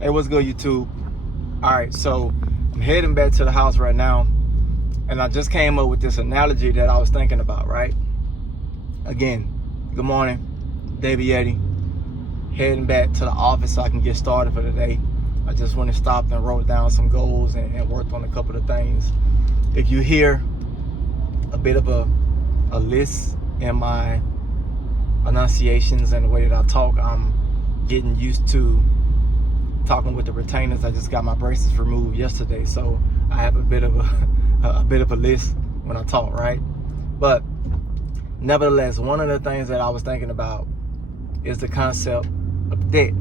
Hey, what's good, YouTube? All right, so I'm heading back to the house right now, and I just came up with this analogy that I was thinking about, right? Again, good morning, David Yeti. Heading back to the office so I can get started for the day. I just went and stopped and wrote down some goals and worked on a couple of things. If you hear a bit of a list in my enunciations and the way that I talk, I'm getting used to talking with the retainers. I just got my braces removed yesterday, so I have a bit of a list when I talk, right? But nevertheless, one of the things that I was thinking about is the concept of debt.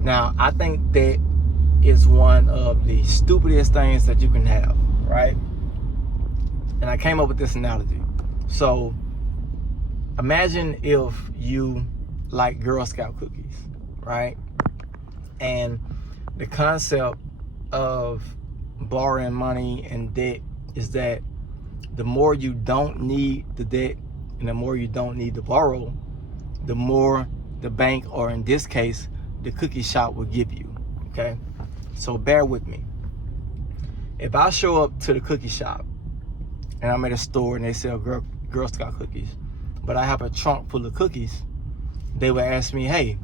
Now, I think debt is one of the stupidest things that you can have, right? And I came up with this analogy. So imagine if you like Girl Scout cookies, right? And the concept of borrowing money and debt is that the more you don't need the debt and the more you don't need to borrow, the more the bank, or in this case, the cookie shop, will give you, okay? So bear with me. If I show up to the cookie shop and I'm at a store and they sell Girl Scout cookies, but I have a trunk full of cookies, they would ask me, hey,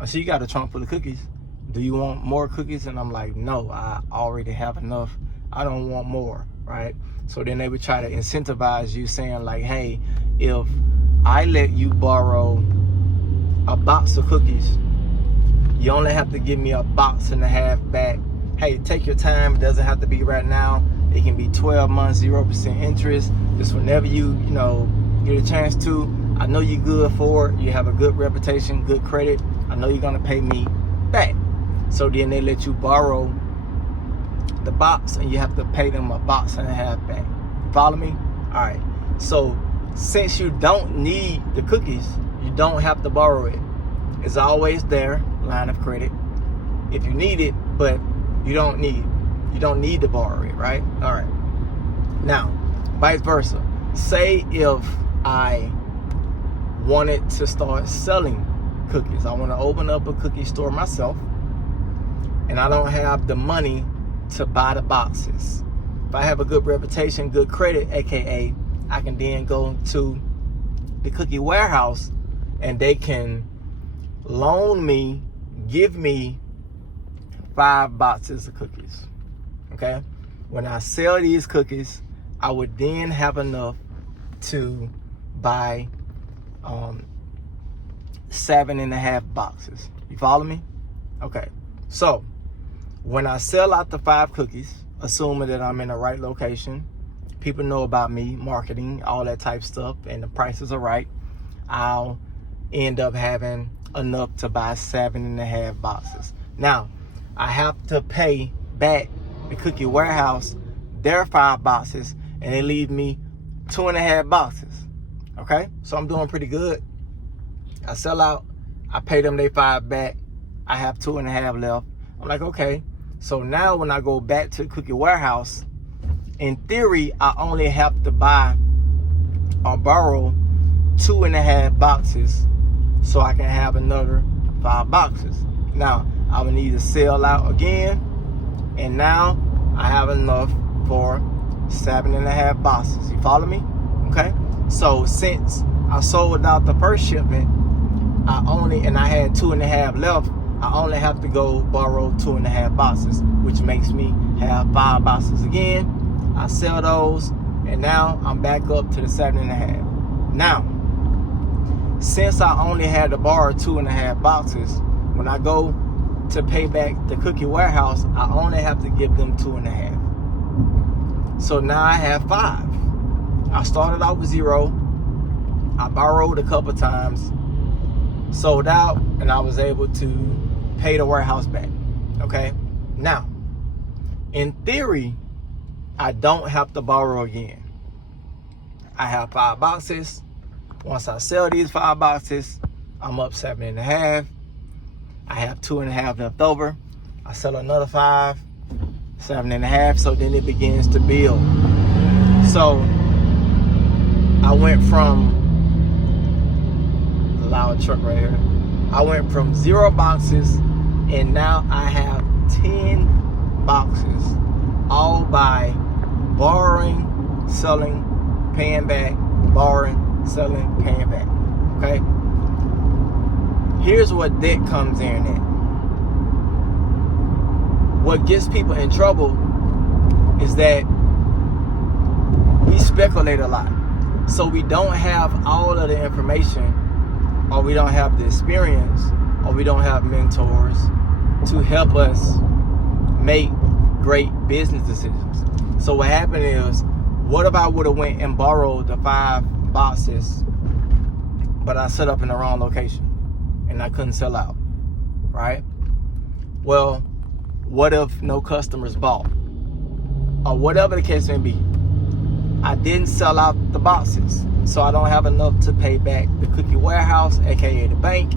I see you got a trunk full of cookies. Do you want more cookies? And I'm like, no, I already have enough. I don't want more, right? So then they would try to incentivize you, saying like, hey, if I let you borrow a box of cookies, you only have to give me a box and a half back. Hey, take your time. It doesn't have to be right now. It can be 12 months, 0% interest. Just whenever you get a chance to. I know you're good for it. You have a good reputation, good credit. I know you're gonna pay me back. So then they let you borrow the box and you have to pay them a box and a half back. You follow me? All right. So since you don't need the cookies, you don't have to borrow it. It's always there, line of credit, if you need it, but you don't need to borrow it, right? All right. Now, vice versa. Say if I wanted to start selling cookies. I want to open up a cookie store myself, and I don't have the money to buy the boxes. If I have a good reputation, good credit, aka I can then go to the cookie warehouse and they can loan me, give me 5 boxes of cookies. Okay? When I sell these cookies, I would then have enough to buy 7.5 boxes. You follow me? Okay. So when I sell out the 5 cookies, assuming that I'm in the right location, people know about me, marketing, all that type stuff, and the prices are right, I'll end up having enough to buy 7.5 boxes. Now, I have to pay back the cookie warehouse their 5 boxes, and they leave me 2.5 boxes. Okay? So I'm doing pretty good. I sell out, I pay them their 5 back, I have 2.5 left. I'm like, okay. So now when I go back to the cookie warehouse, in theory, I only have to buy or borrow 2.5 boxes so I can have another 5 boxes. Now, I will need to sell out again, and now I have enough for 7.5 boxes. You follow me? Okay? So since I sold out the first shipment, I had 2.5 left, I only have to go borrow 2.5 boxes, which makes me have 5 boxes again. I sell those, and now I'm back up to the 7.5. Now, since I only had to borrow 2.5 boxes, when I go to pay back the cookie warehouse, I only have to give them 2.5. So now I have 5. I started out with 0. I borrowed a couple times, sold out, and I was able to pay the warehouse back. Okay? Now, in theory, I don't have to borrow again. I have 5 boxes. Once I sell these 5 boxes, I'm up 7.5. I have 2.5 left over. I sell another 5, 7.5. So then it begins to build. So I went from, a loud truck right here. I went from 0 boxes And now I have 10 boxes, all by borrowing, selling, paying back, borrowing, selling, paying back. Okay? Here's what debt comes in at. What gets people in trouble is that we speculate a lot. So we don't have all of the information, or we don't have the experience, or we don't have mentors to help us make great business decisions. So what happened is, what if I would have went and borrowed the 5 boxes, but I set up in the wrong location and I couldn't sell out, right? Well, what if no customers bought? Or whatever the case may be. I didn't sell out the boxes, so I don't have enough to pay back the cookie warehouse, aka the bank.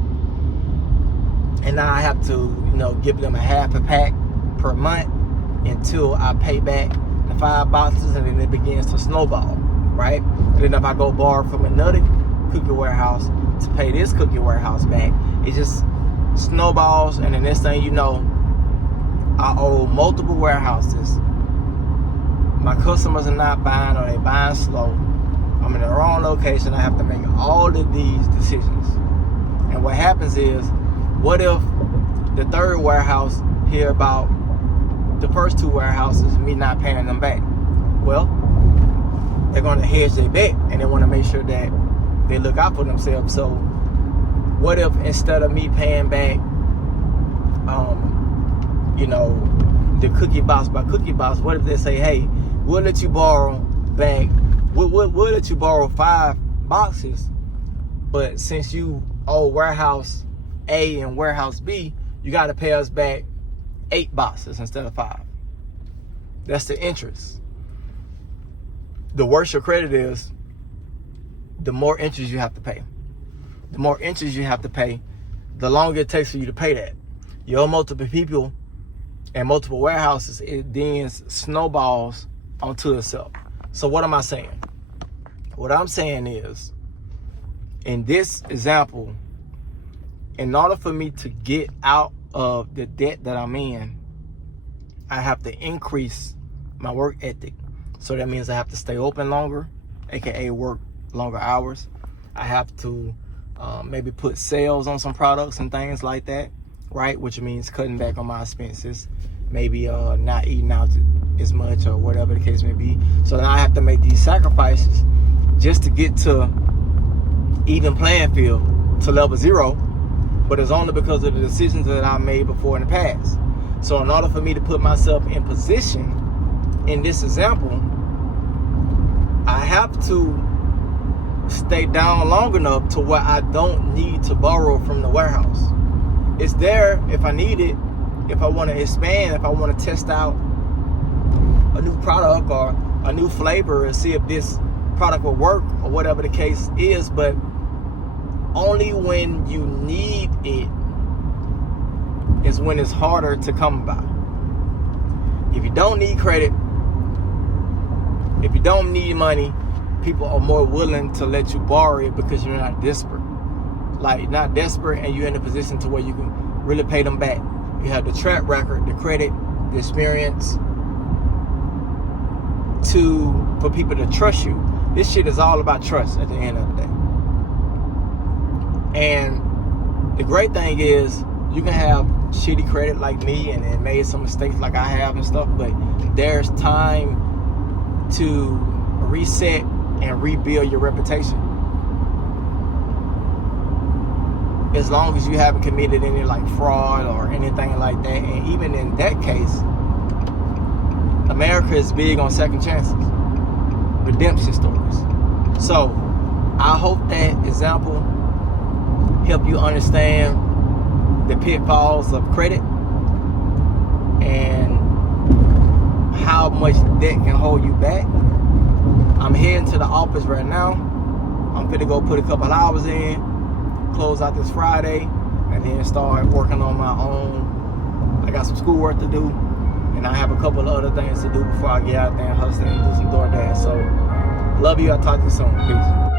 And now I have to, give them a half a pack per month until I pay back the 5 boxes, and then it begins to snowball, right? And then if I go borrow from another cookie warehouse to pay this cookie warehouse back, it just snowballs, and the next thing you know, I owe multiple warehouses. My customers are not buying, or they're buying slow. I'm in the wrong location. I have to make all of these decisions. And what happens is, what if the third warehouse hear about the first 2 warehouses, me not paying them back? Well, they're going to hedge their bet, and they want to make sure that they look out for themselves. So what if instead of me paying back, the cookie box by cookie box, what if they say, hey, we'll let you borrow back, we'll let you borrow 5 boxes, but since you owe warehouse A and warehouse B, you got to pay us back 8 boxes instead of 5. That's the interest. The worse your credit is, the more interest you have to pay. The more interest you have to pay, the longer it takes for you to pay that. You owe multiple people and multiple warehouses, it then snowballs onto itself. So what am I saying? What I'm saying is, in this example, in order for me to get out of the debt that I'm in, I have to increase my work ethic. So that means I have to stay open longer, aka work longer hours. I have to maybe put sales on some products and things like that, right? Which means cutting back on my expenses, maybe not eating out as much, or whatever the case may be. So now I have to make these sacrifices just to get to even playing field, to level 0, but it's only because of the decisions that I made before in the past. So in order for me to put myself in position in this example, I have to stay down long enough to where I don't need to borrow from the warehouse. It's there if I need it, if I want to expand, if I want to test out a new product or a new flavor and see if this product will work, or whatever the case is, but only when you need it is when it's harder to come by. If you don't need credit, if you don't need money, people are more willing to let you borrow it because you're not desperate. Like, not desperate, and you're in a position to where you can really pay them back. You have the track record, the credit, the experience for people to trust you. This shit is all about trust at the end of the day. And the great thing is, you can have shitty credit like me and made some mistakes like I have and stuff, but there's time to reset and rebuild your reputation. As long as you haven't committed any like fraud or anything like that. And even in that case, America is big on second chances, redemption stories. So I hope that example help you understand the pitfalls of credit and how much debt can hold you back. I'm heading to the office right now. I'm finna go put a couple hours in, close out this Friday, and then start working on my own. I got some schoolwork to do, and I have a couple of other things to do before I get out there and hustle and do some DoorDash. So, love you. I'll talk to you soon. Peace.